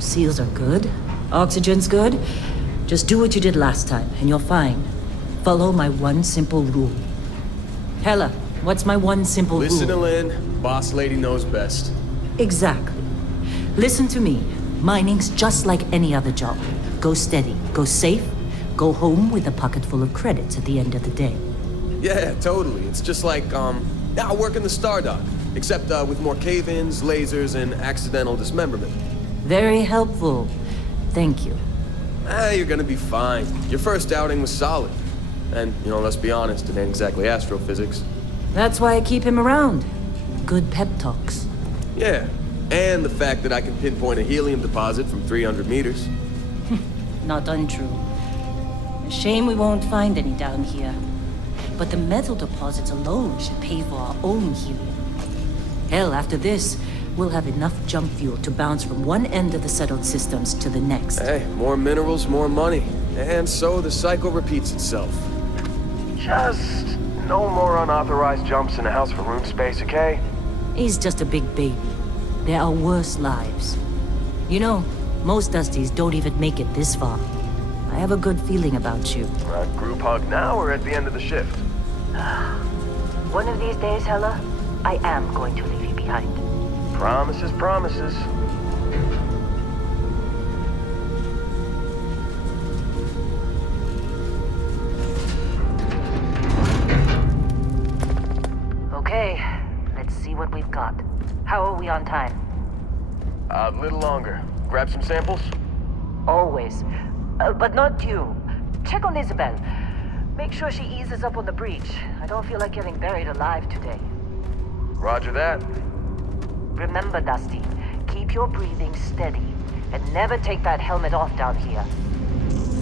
Seals are good. Oxygen's good. Just do what you did last time, and you're fine. Follow my one simple rule. Hella, what's my one simple rule? Listen to Lin. Boss lady knows best. Exactly. Listen to me. Mining's just like any other job. Go steady, go safe, go home with a pocket full of credits at the end of the day. Yeah, totally. It's just like, I work in the Star Dock. Except, with more cave-ins, lasers, and accidental dismemberment. Very helpful. Thank you. You're gonna be fine. Your first outing was solid. And, let's be honest, it ain't exactly astrophysics. That's why I keep him around. Good pep talks. Yeah, and the fact that I can pinpoint a helium deposit from 300 meters. Not untrue. A shame we won't find any down here. But the metal deposits alone should pay for our own helium. Hell, after this, we'll have enough jump fuel to bounce from one end of the settled systems to the next. Hey, more minerals, more money. And so the cycle repeats itself. Just no more unauthorized jumps in the house for room space, okay? He's just a big baby. There are worse lives. Most Dusties don't even make it this far. I have a good feeling about you. Group hug now or at the end of the shift? One of these days, Hella, I am going to leave you behind. Promises, promises. Okay, let's see what we've got. How are we on time? A little longer. Grab some samples? Always. But not you. Check on Isabel. Make sure she eases up on the breach. I don't feel like getting buried alive today. Roger that. Remember, Dusty, keep your breathing steady and never take that helmet off down here.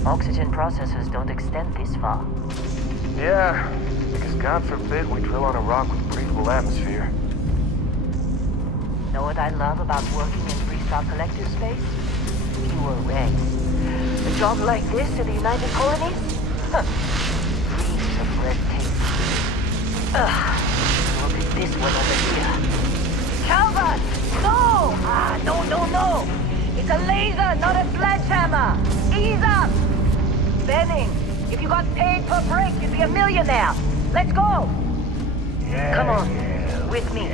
Oxygen processors don't extend this far. Yeah, because God forbid we drill on a rock with breathable atmosphere. Know what I love about working in Freestar collective space? Pure red. A job like this in the United Colonies? Dreams of red tape. Look at this one over here. Calvert! No! No! It's a laser, not a sledgehammer! Ease up! Benning, if you got paid per break, you'd be a millionaire. Let's go! Yeah, Come on, with me.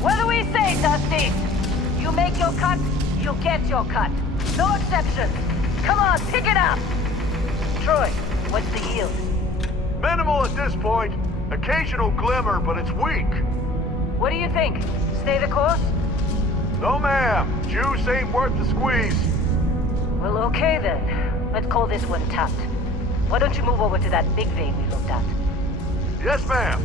What do we say, Dusty? You make your cut, you get your cut. No exceptions. Come on, pick it up! Troy, what's the yield? Minimal at this point. Occasional glimmer, but it's weak. What do you think? Stay the course? No, ma'am. Juice ain't worth the squeeze. Well, okay then. Let's call this one tapped. Why don't you move over to that big vein we looked at? Yes, ma'am.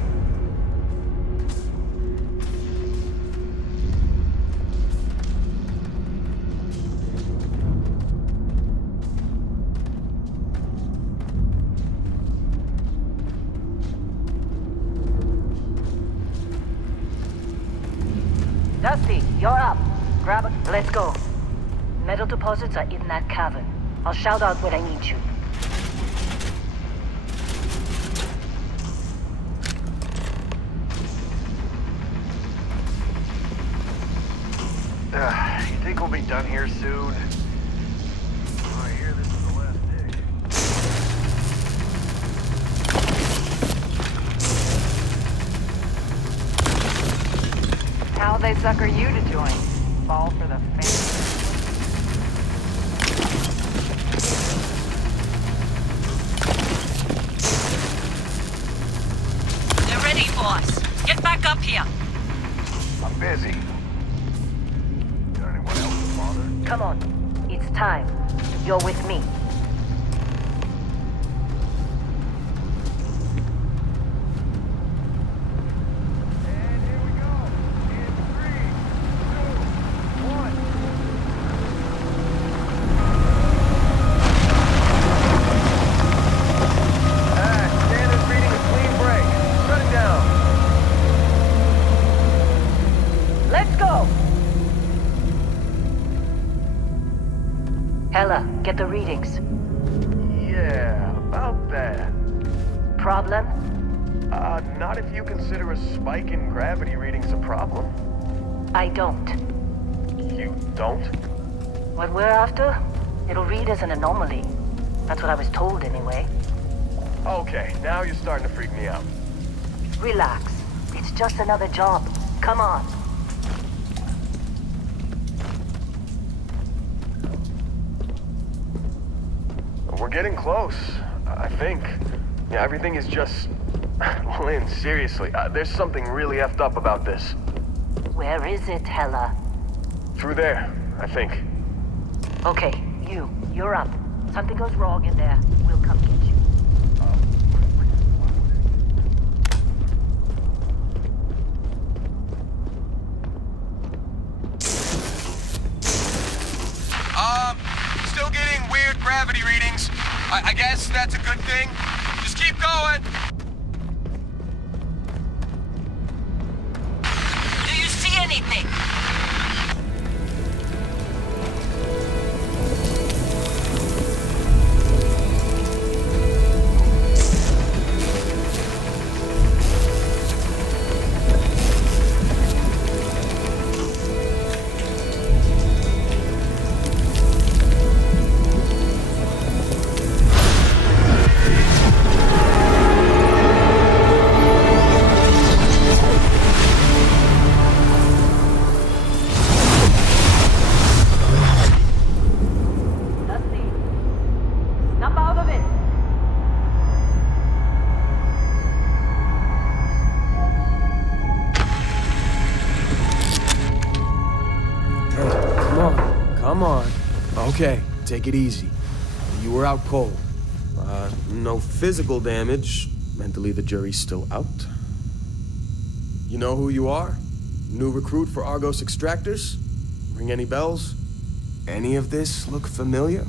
Dusty, you're up. Grab it. Let's go. Metal deposits are in that cavern. I'll shout out when I need you. You think we'll be done here soon? I hear this is the last dig. How'd they sucker you to join? Fall for the fame? They're ready, boss. Get back up here. I'm busy. Got anyone else to bother? Come on. It's time. You're with me. And here we go. In 3, 2, 1. Standard reading a clean break. Shut it down. Let's go! Hella, get the readings. Yeah, about that. Problem? Not if you consider a spike in gravity readings a problem. I don't. You don't? What we're after, it'll read as an anomaly. That's what I was told anyway. Okay, now you're starting to freak me out. Relax. It's just another job. Come on. We're getting close, I think. Yeah, everything is just... Lin, seriously, there's something really effed up about this. Where is it, Hella? Through there, I think. Okay, you're up. Something goes wrong in there, we'll come get you. Still getting weird gravity readings. I guess that's a good thing. Just keep going. Do you see anything? Come on. Okay, take it easy. You were out cold. No physical damage. Mentally, the jury's still out. You know who you are? New recruit for Argos Extractors? Ring any bells? Any of this look familiar?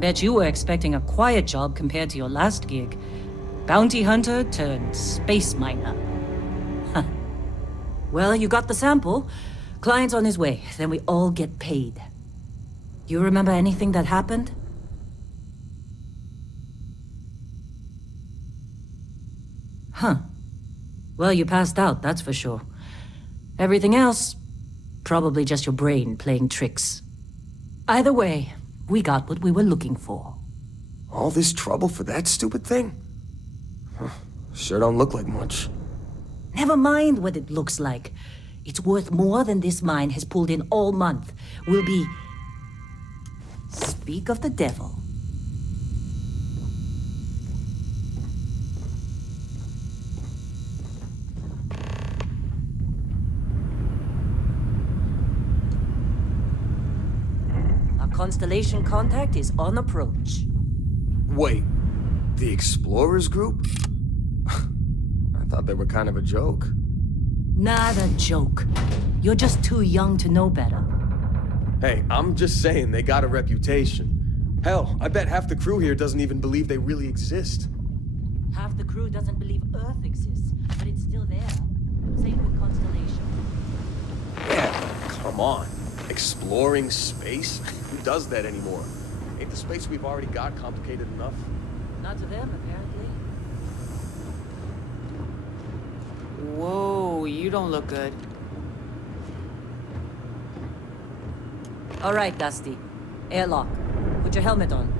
Bet you were expecting a quiet job compared to your last gig. Bounty hunter turned space miner. Huh. Well, you got the sample. Client's on his way, then we all get paid. You remember anything that happened? Huh. Well, you passed out, that's for sure. Everything else, probably just your brain playing tricks. Either way, we got what we were looking for. All this trouble for that stupid thing? Huh. Sure don't look like much. Never mind what it looks like. It's worth more than this mine has pulled in all month. We'll be... Speak of the devil. Our Constellation contact is on approach. Wait, the Explorers group? I thought they were kind of a joke. Not a joke. You're just too young to know better. Hey, I'm just saying they got a reputation. Hell, I bet half the crew here doesn't even believe they really exist. Half the crew doesn't believe Earth exists, but it's still there. Same with Constellation. Yeah, come on. Exploring space? Who does that anymore? Ain't the space we've already got complicated enough? Not to them, apparently. Whoa, you don't look good. All right, Dusty. Airlock. Put your helmet on.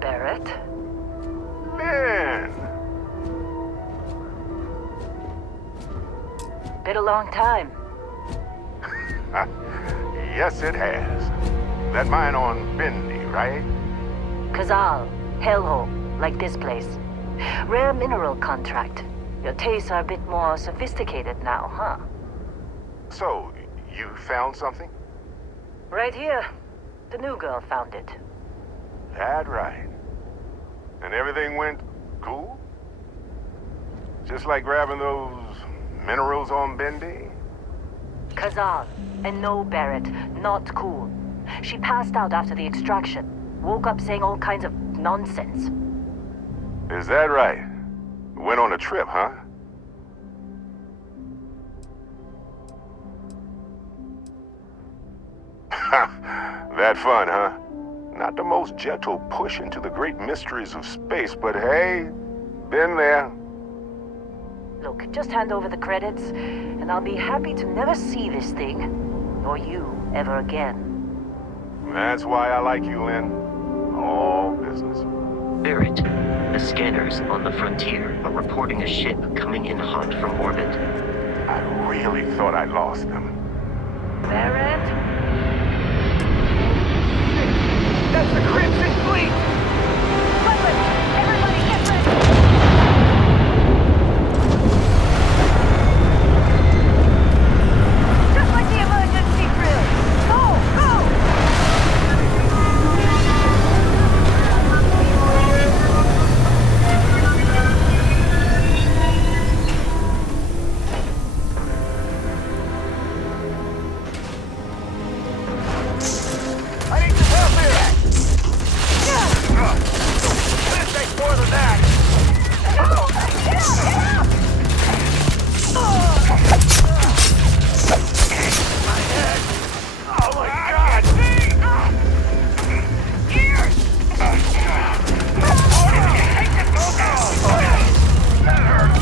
Barrett? Man! Been a long time. Yes, it has. That mine on Bendy, right? Kazal, hellhole, like this place. Rare mineral contract. Your tastes are a bit more sophisticated now, huh? So, you found something? Right here. The new girl found it. That right. And everything went cool? Just like grabbing those minerals on Bendy? Kazal, and no, Barrett, not cool. She passed out after the extraction. Woke up saying all kinds of nonsense. Is that right? Went on a trip, huh? That fun, huh? Not the most gentle push into the great mysteries of space, but hey, been there. Look, just hand over the credits, and I'll be happy to never see this thing, or you, ever again. That's why I like you, Lin. All business. Barrett, The scanners on the frontier are reporting a ship coming in hot from orbit. I really thought I lost them. Barrett? That's the Crimson Fleet! Weapons! Everybody get ready! Just like the emergency drill! Go! Go! I need some help here! This takes more than that! Get out! Get out! My head! Oh my god! Ears! Take this that hurt!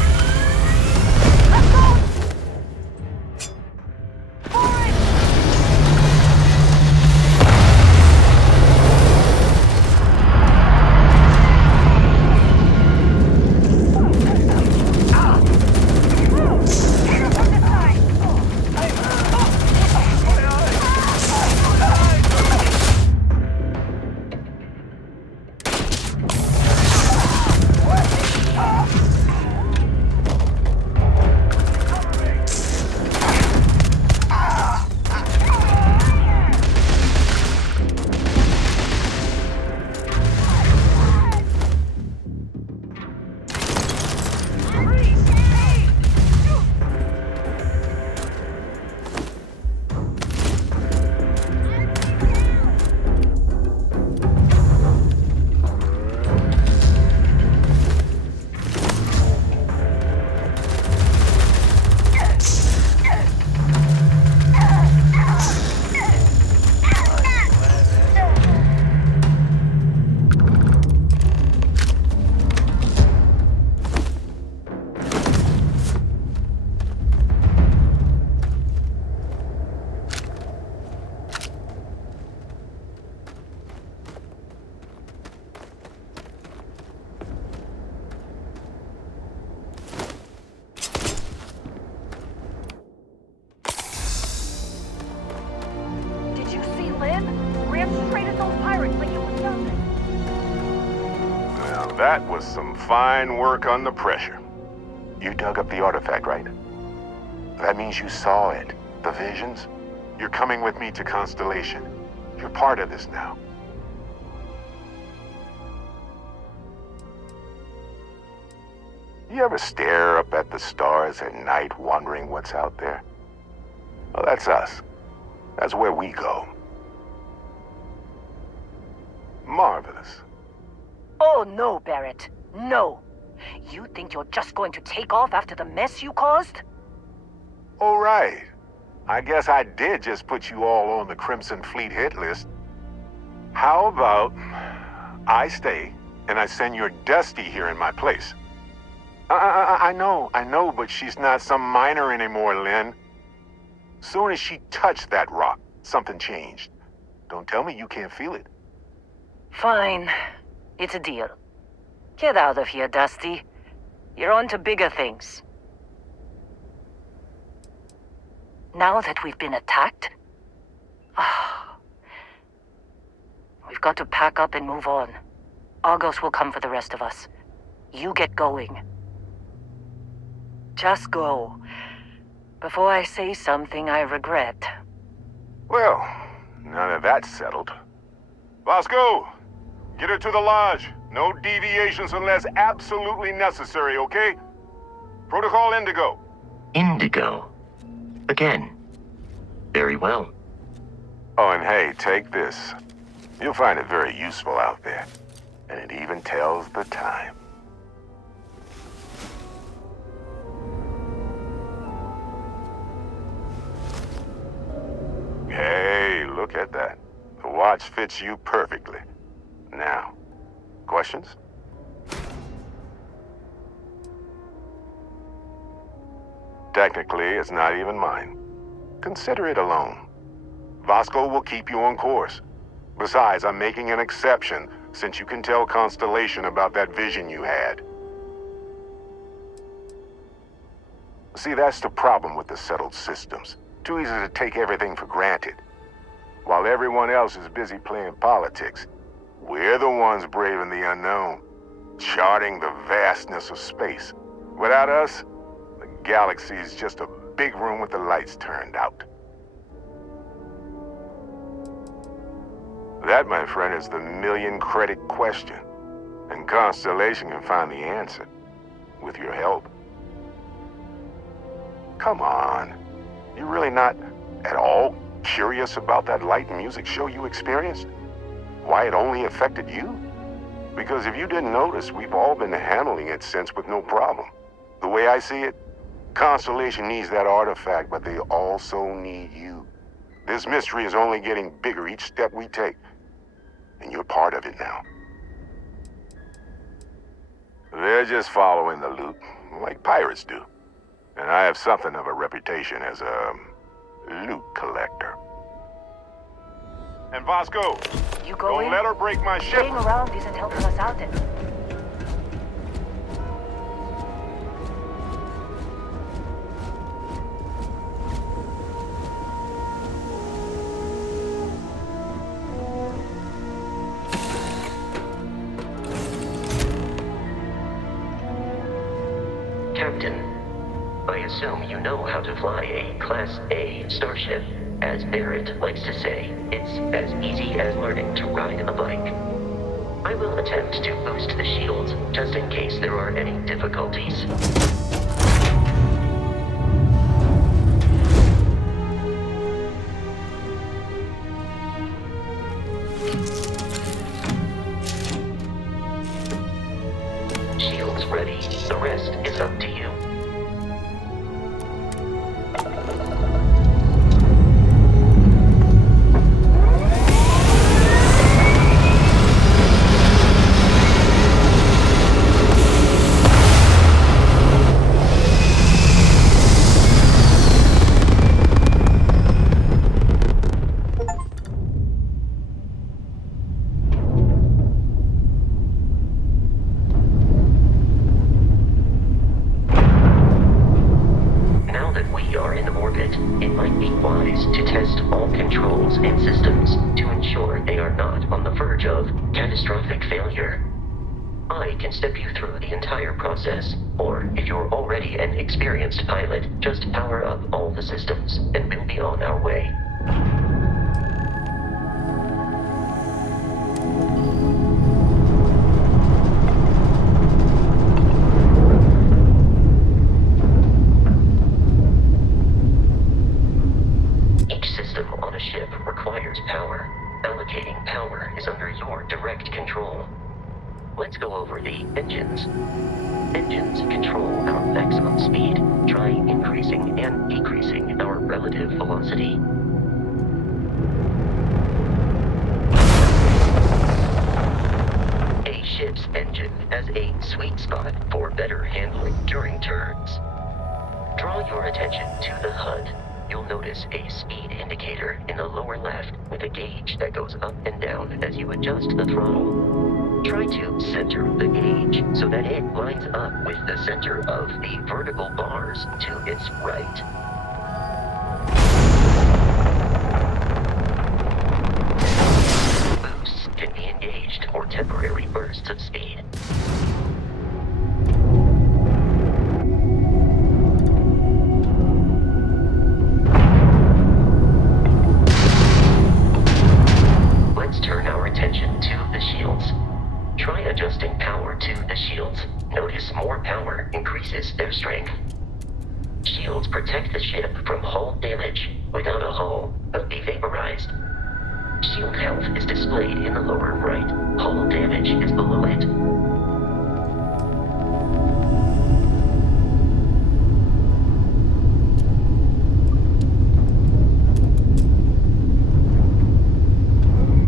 Let's go! Forward! Did you see Lin? Ran straight at those pirates like it was nothing. Well, that was some fine work under pressure. You dug up the artifact, right? That means you saw it. The visions? You're coming with me to Constellation. You're part of this now. You ever stare up at the stars at night wondering what's out there? Well, that's us. That's where we go. Marvelous. Oh no, Barrett. No. You think you're just going to take off after the mess you caused? All right. I guess I did just put you all on the Crimson Fleet hit list. How about I stay and I send your Dusty here in my place? I know, but she's not some miner anymore, Lin. Soon as she touched that rock, something changed. Don't tell me you can't feel it. Fine. It's a deal. Get out of here, Dusty. You're on to bigger things. Now that we've been attacked, we've got to pack up and move on. Argos will come for the rest of us. You get going. Just go. Before I say something I regret. Well, now that that's settled. Vasco, get her to the lodge. No deviations unless absolutely necessary, okay? Protocol Indigo. Indigo. Again. Very well. Oh, and hey, take this. You'll find it very useful out there. And it even tells the time. Hey, look at that. The watch fits you perfectly. Now, questions? Technically, it's not even mine. Consider it a loan. Vasco will keep you on course. Besides, I'm making an exception since you can tell Constellation about that vision you had. See, that's the problem with the settled systems. Too easy to take everything for granted. While everyone else is busy playing politics, we're the ones braving the unknown, charting the vastness of space. Without us, the galaxy is just a big room with the lights turned out. That, my friend, is the million-credit question. And Constellation can find the answer, with your help. Come on. You're really not at all curious about that light and music show you experienced? Why it only affected you? Because if you didn't notice, we've all been handling it since with no problem. The way I see it, Constellation needs that artifact, but they also need you. This mystery is only getting bigger each step we take, and you're part of it now. They're just following the loot, like pirates do. And I have something of a reputation as a loot collector. And Vasco, You going? don't let her break my ship. Staying around isn't helping us out then. Captain, I assume you know how to fly a Class A starship. As Barrett likes to say, it's as easy as learning to ride a bike. I will attempt to boost the shields, just in case there are any difficulties. Shields ready. The rest is up to you. Or, if you're already an experienced pilot, just power up all the systems, and we'll be on our way. Each system on a ship requires power. Allocating power is under your direct control. Let's go over the engines. Engines control our maximum speed. Try increasing and decreasing our relative velocity. A ship's engine has a sweet spot for better handling during turns. Draw your attention to the HUD. You'll notice a speed indicator in the lower left with a gauge that goes up and down as you adjust the throttle. Try to center the gauge so that it lines up with the center of the vertical bars to its right. Boosts can be engaged for temporary bursts of speed. Let's turn our attention to the shields. Try adjusting power to the shields. Notice more power increases their strength. Shields protect the ship from hull damage. Without a hull, but be vaporized. Shield health is displayed in the lower right. Hull damage is below it.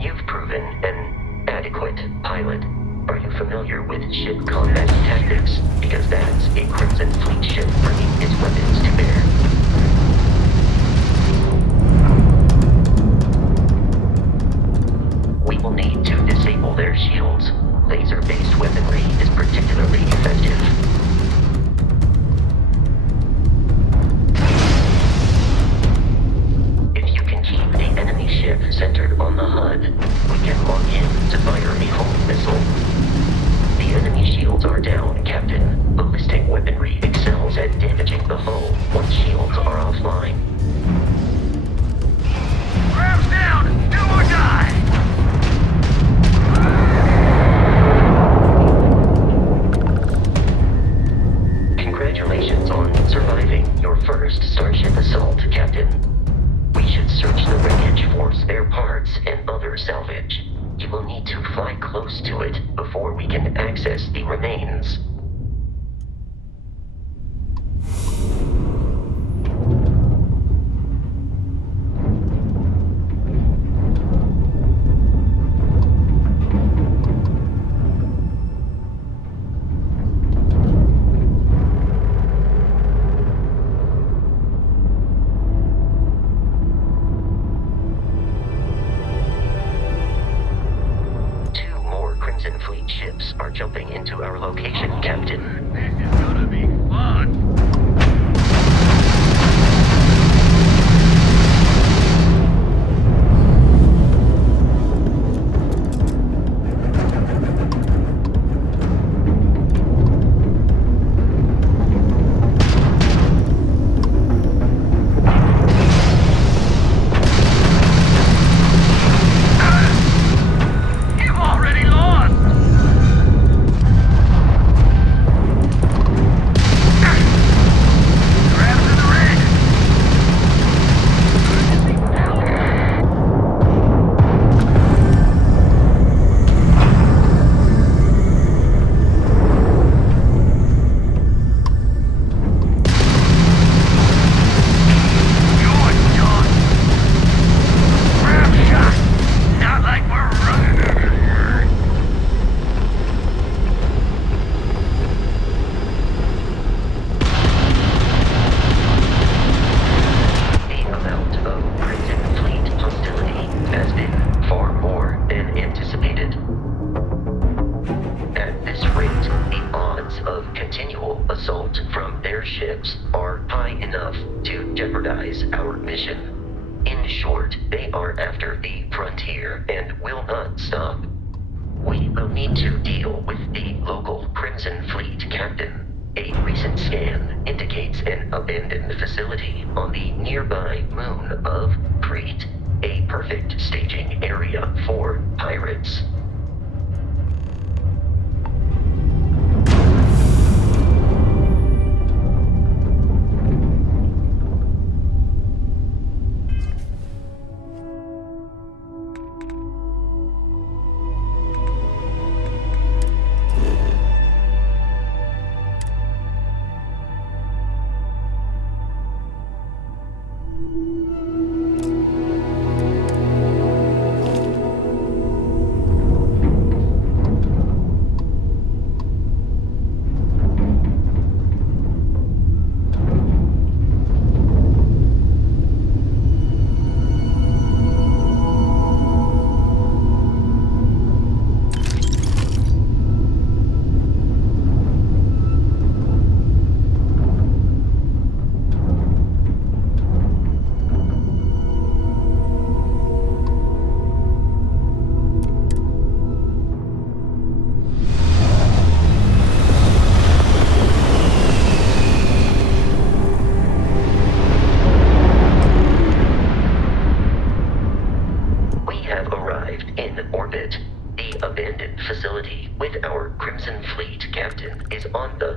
You've proven an adequate pilot. Are you familiar with ship combat tactics? Because that's a Crimson Fleet ship bringing its weapons to bear. We will need to disable their shields. parts and other salvage. You will need to fly close to it before we can access the remains. Ships are jumping into our location, Captain. This is gonna be fun. Our mission. In short, they are after the frontier and will not stop. We will need to deal with the local Crimson Fleet captain. A recent scan indicates an abandoned facility on the nearby moon of Crete, a perfect staging area for pirates.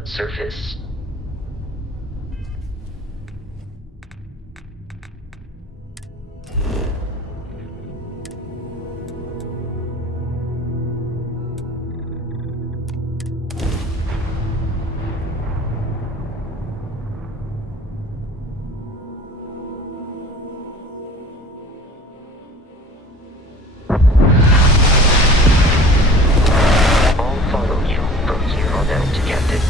Surface. I'll follow you from here on out, Captain.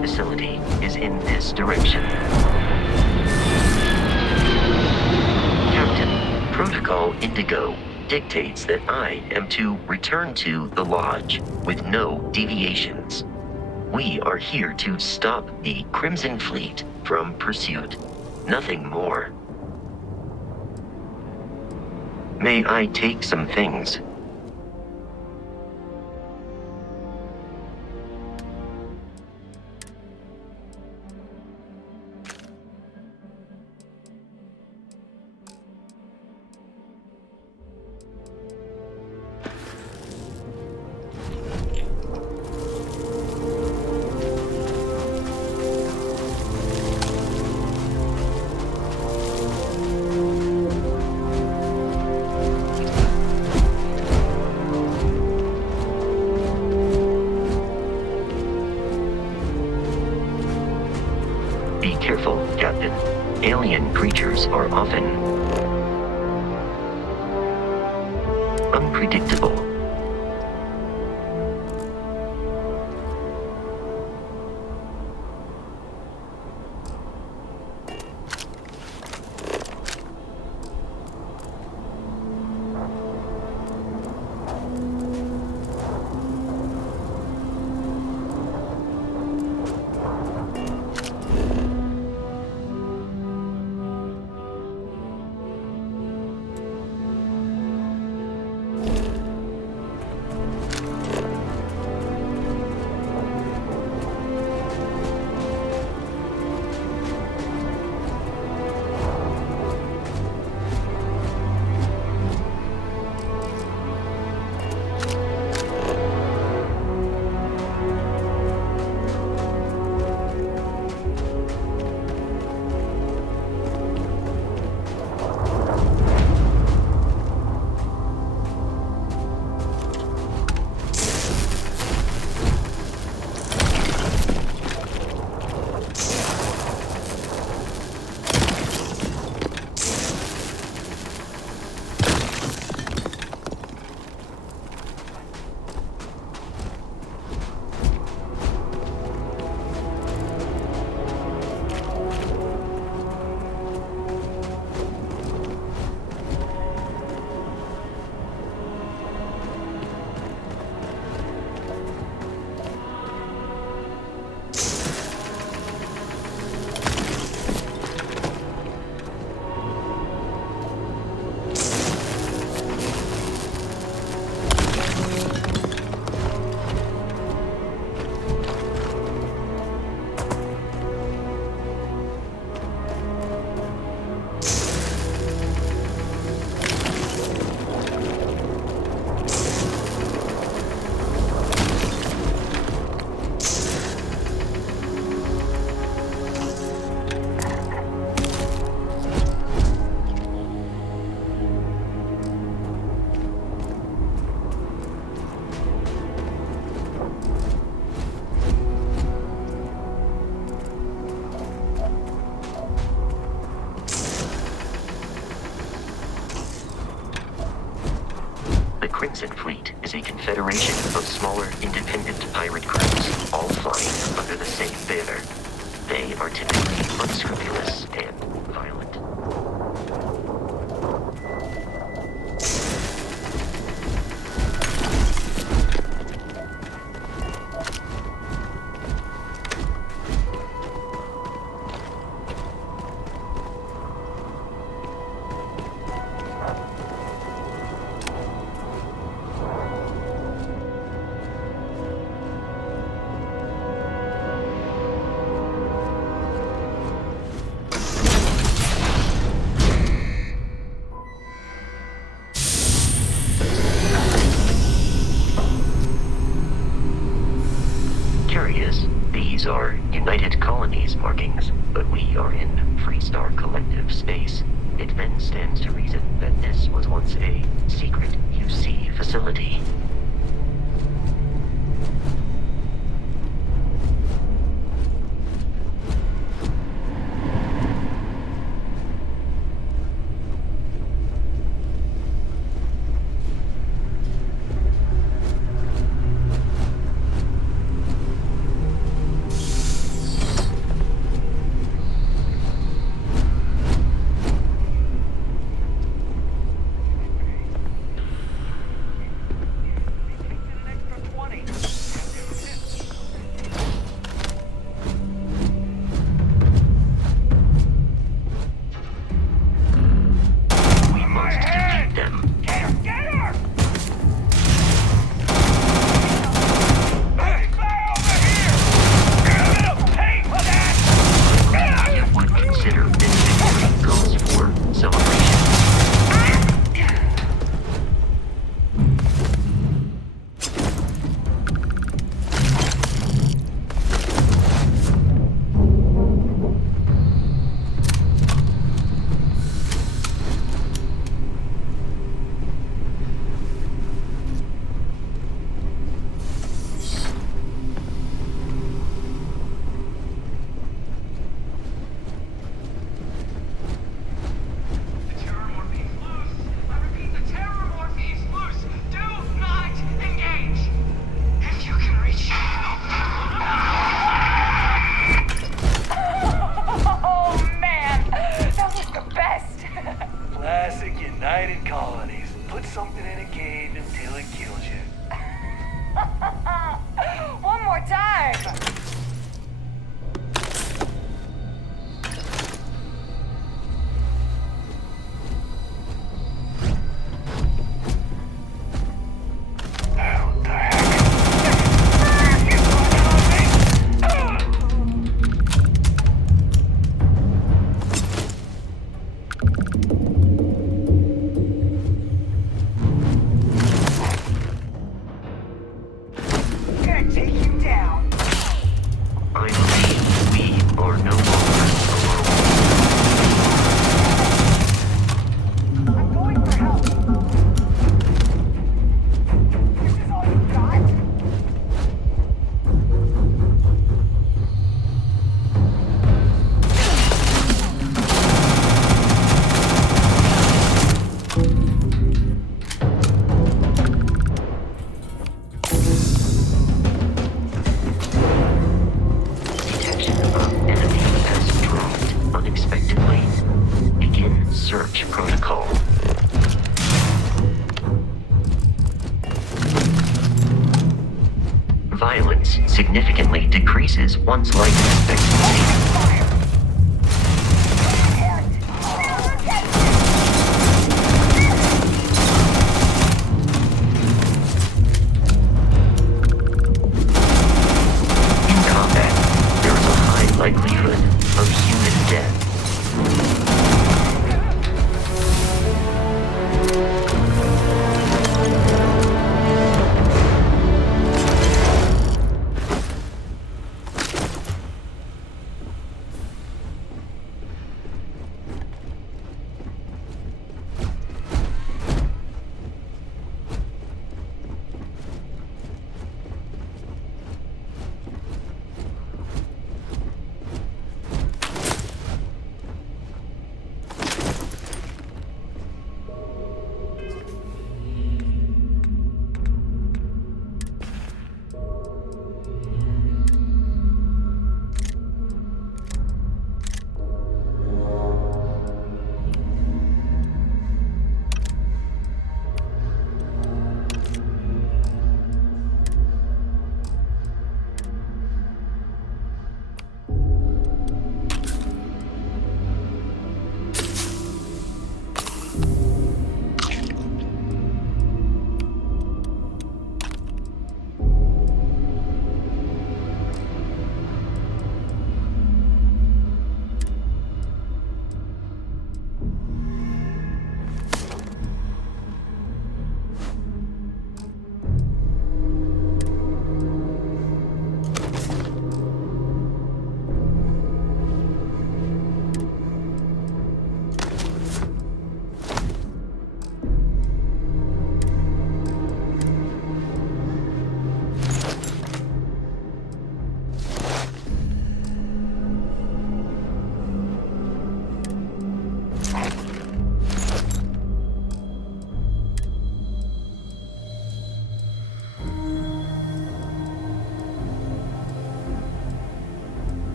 Facility is in this direction. Captain, Protocol Indigo dictates that I am to return to the Lodge with no deviations. We are here to stop the Crimson Fleet from pursuit. Nothing more. May I take some things? Be careful, Captain. Alien creatures are often unpredictable. Crimson Fleet is a confederation of smaller, independent pirate crews, all flying under the same banner. They are typically unscrupulous and violent. These are United Colonies markings, but we are in Freestar Collective space. It then stands to reason that this was once a secret UC facility. increases once light expectancy. Likelihood of human death.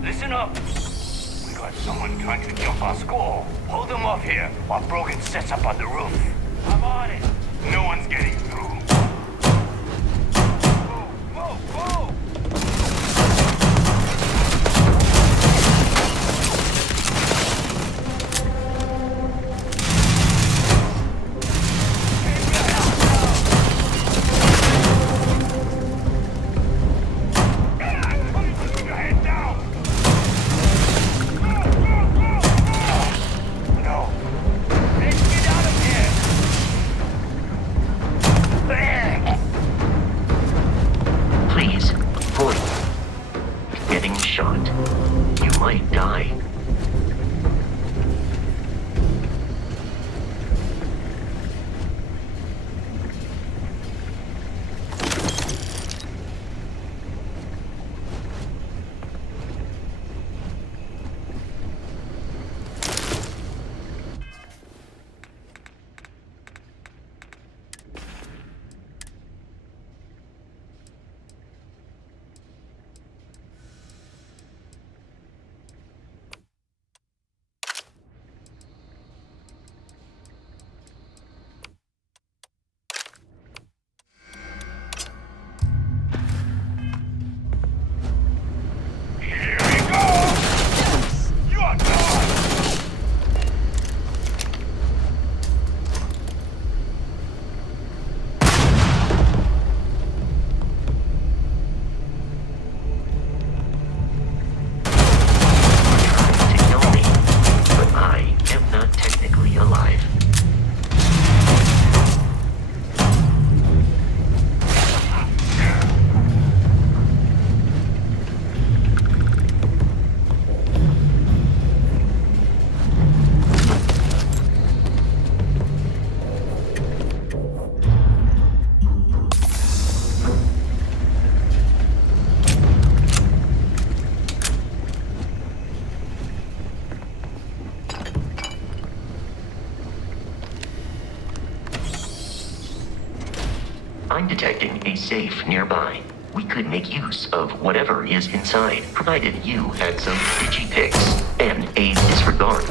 Listen up! We got someone trying to jump our skull. Hold them off here while Brogan sets up on the roof. I'm on it. No one's getting through. Whoa, whoa, whoa! I'm detecting a safe nearby. We could make use of whatever is inside, provided you had some itchy picks and a disregard.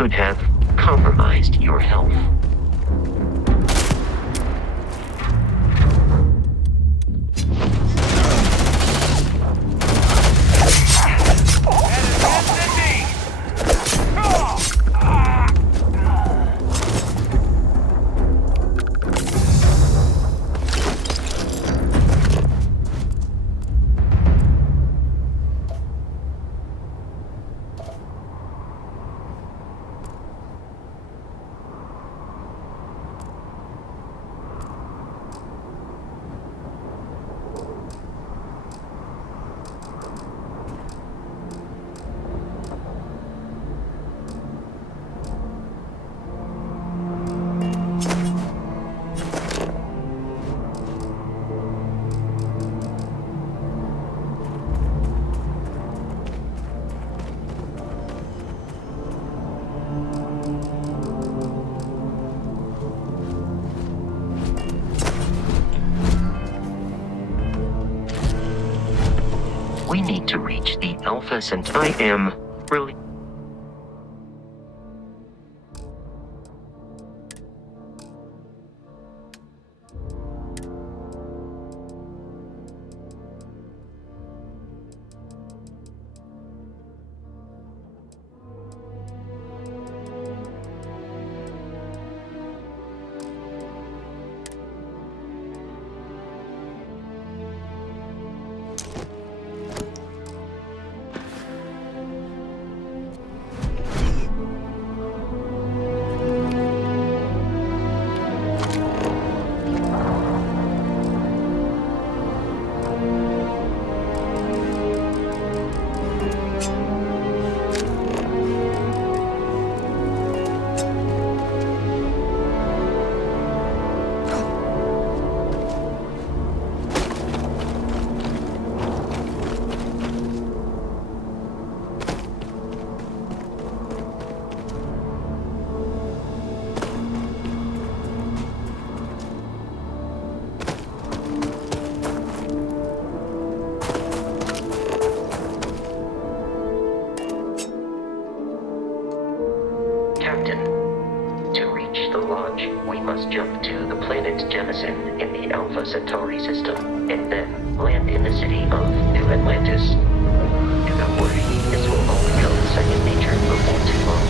could have compromised your health. need to reach the Alpha Centauri. I am really... Captain, to reach the launch, we must jump to the planet Jemison in the Alpha Centauri system, and then land in the city of New Atlantis. Do not worry, this will all become second nature before too long.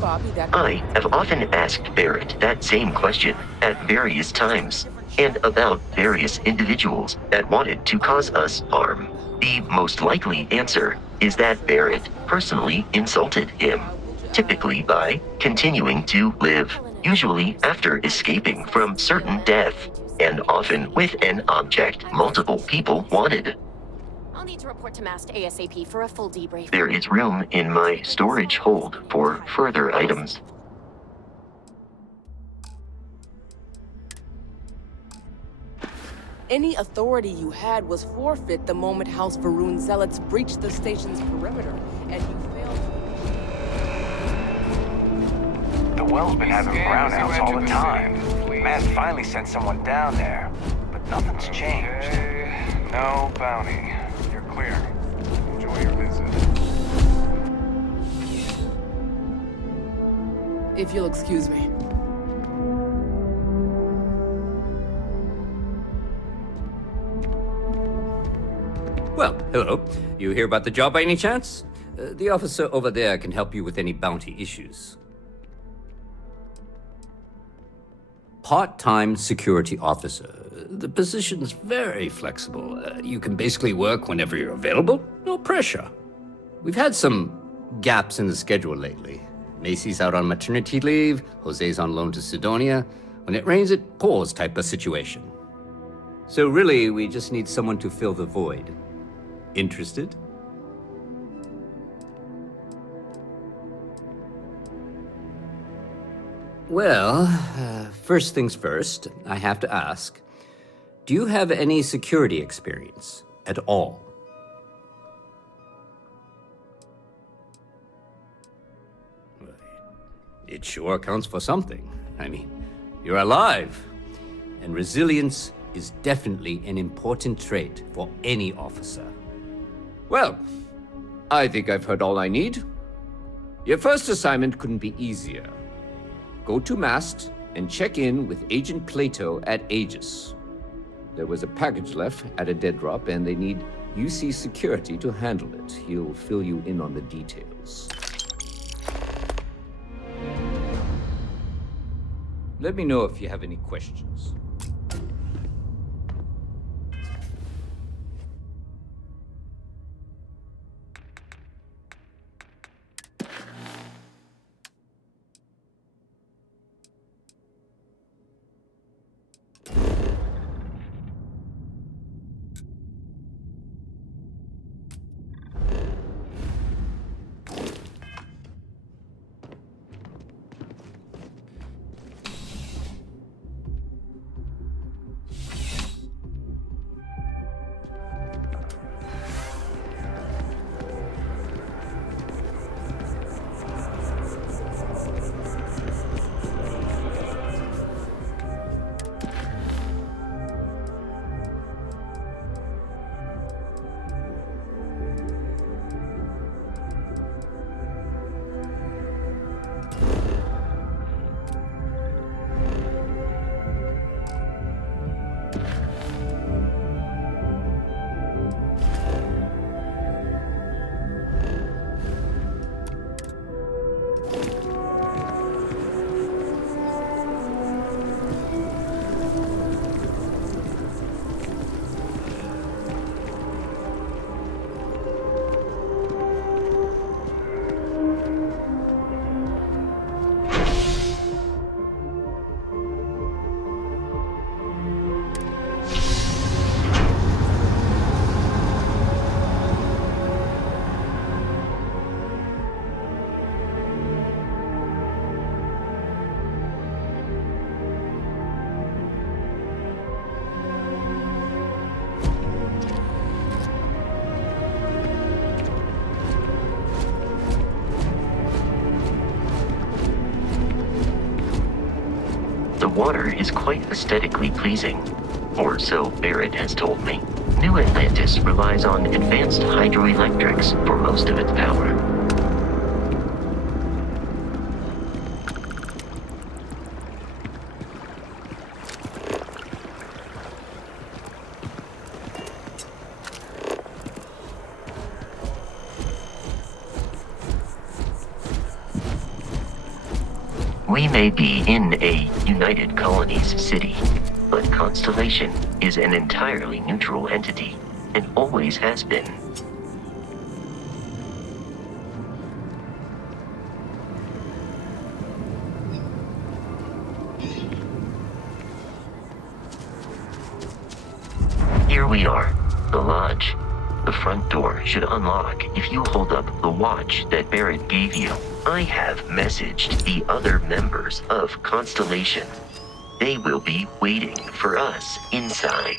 Bobby that... I have often asked Barrett that same question at various times, and about various individuals that wanted to cause us harm. The most likely answer is that Barrett personally insulted him, typically by continuing to live, usually after escaping from certain death, and often with an object multiple people wanted. I'll need to report to Mast ASAP for a full debrief. There is room in my storage hold for further items. Any authority you had was forfeit the moment House Varun zealots breached the station's perimeter, and you failed. The well's been having brownouts all the time. Matt finally sent someone down there, but nothing's changed. No bounty. You're clear. Enjoy your visit. If you'll excuse me. Well, hello. You hear about the job by any chance? The officer over there can help you with any bounty issues. Part-time security officer. The position's very flexible. You can basically work whenever you're available. No pressure. We've had some gaps in the schedule lately. Macy's out on maternity leave, Jose's on loan to Sidonia. When it rains, it pours type of situation. So really, we just need someone to fill the void. Interested? Well, first things first, I have to ask, do you have any security experience at all? It sure counts for something. I mean, you're alive, and resilience is definitely an important trait for any officer. Well, I think I've heard all I need. Your first assignment couldn't be easier. Go to Mast and check in with Agent Plato at Aegis. There was a package left at a dead drop, and they need UC security to handle it. He'll fill you in on the details. Let me know if you have any questions. The water is quite aesthetically pleasing, or so Barrett has told me. New Atlantis relies on advanced hydroelectrics for most of its power. We may be in a United Colonies city, but Constellation is an entirely neutral entity, and always has been. Here we are, the lodge. The front door should unlock if you hold up the watch that Barrett gave you. I have messaged the other members of Constellation. They will be waiting for us inside.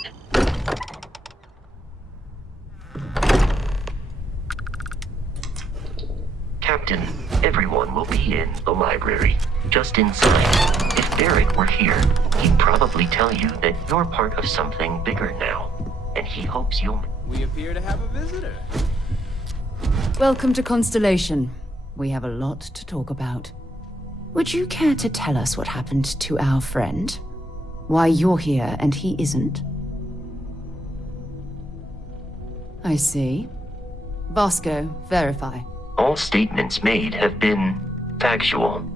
Captain, everyone will be in the library, just inside. If Barrett were here, he'd probably tell you that you're part of something bigger now, and he hopes you'll... We appear to have a visitor. Welcome to Constellation. We have a lot to talk about. Would you care to tell us what happened to our friend? Why you're here and he isn't? I see. Vasco, verify. All statements made have been factual.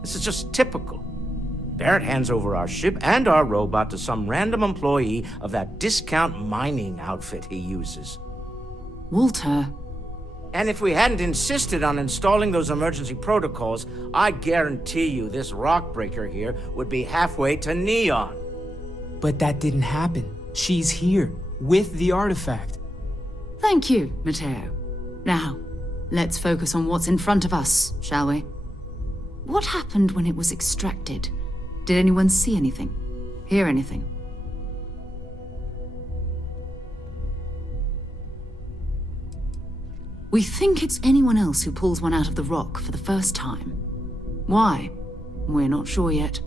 This is just typical. Barrett hands over our ship and our robot to some random employee of that discount mining outfit he uses. Walter. And if we hadn't insisted on installing those emergency protocols, I guarantee you this rock breaker here would be halfway to Neon. But that didn't happen. She's here, with the artifact. Thank you, Matteo. Now, let's focus on what's in front of us, shall we? What happened when it was extracted? Did anyone see anything? Hear anything? We think it's anyone else who pulls one out of the rock for the first time. Why? We're not sure yet.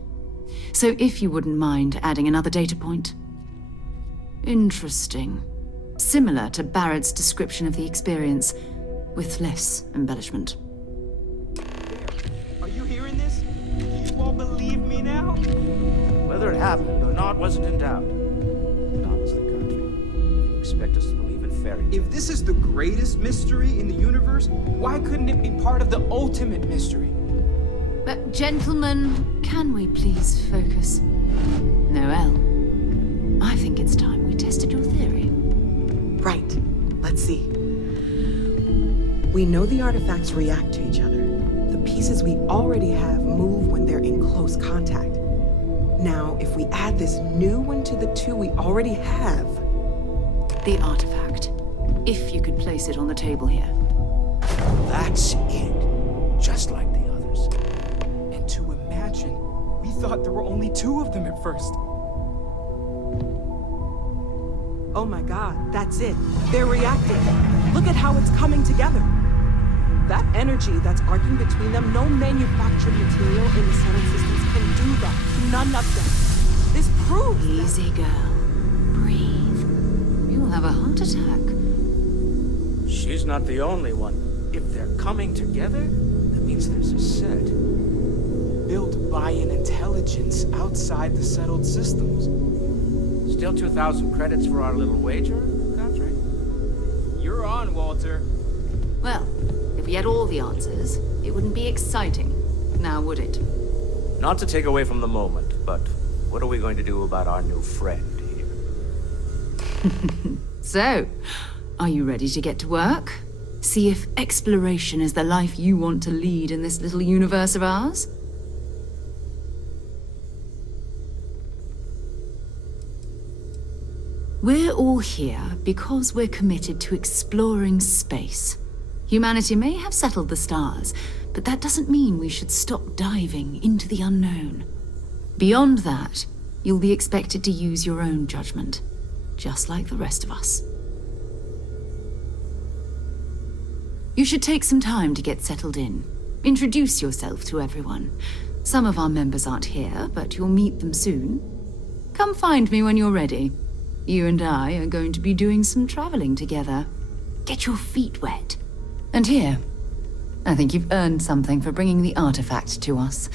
So if you wouldn't mind adding another data point. Interesting. Similar to Barrett's description of the experience, with less embellishment. Are you hearing this? Do you all believe me now? Whether it happened or not wasn't in doubt. Honestly, country, you expect us to believe in fairy tales? If this is the greatest mystery in the universe, why couldn't it be part of the ultimate mystery? But gentlemen, can we please focus? Noelle, I think it's time we tested your theory. Right. Let's see. We know the artifacts react to each other. The pieces we already have move when they're in close contact. Now, if we add this new one to the two we already have... The artifact. If you could place it on the table here. That's it. Just like the others. And to imagine, we thought there were only 2 of them at first. Oh my god, that's it. They're reacting. Look at how it's coming together. That energy that's arcing between them, no manufactured material in the settled systems can do that. None of them. This proves Easy, girl. Breathe. You'll have a heart attack. She's not the only one. If they're coming together, that means there's a set. Built by an intelligence outside the settled systems. Still 2,000 credits for our little wager, country? You're on, Walter. Well, if we had all the answers, it wouldn't be exciting. Now would it? Not to take away from the moment, but what are we going to do about our new friend here? So, are you ready to get to work? See if exploration is the life you want to lead in this little universe of ours? We're all here because we're committed to exploring space. Humanity may have settled the stars, but that doesn't mean we should stop diving into the unknown. Beyond that, you'll be expected to use your own judgment, just like the rest of us. You should take some time to get settled in. Introduce yourself to everyone. Some of our members aren't here, but you'll meet them soon. Come find me when you're ready. You and I are going to be doing some traveling together. Get your feet wet. And here, I think you've earned something for bringing the artifact to us.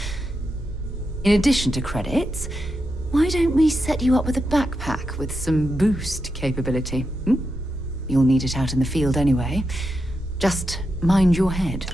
In addition to credits, why don't we set you up with a backpack with some boost capability? You'll need it out in the field anyway. Just mind your head.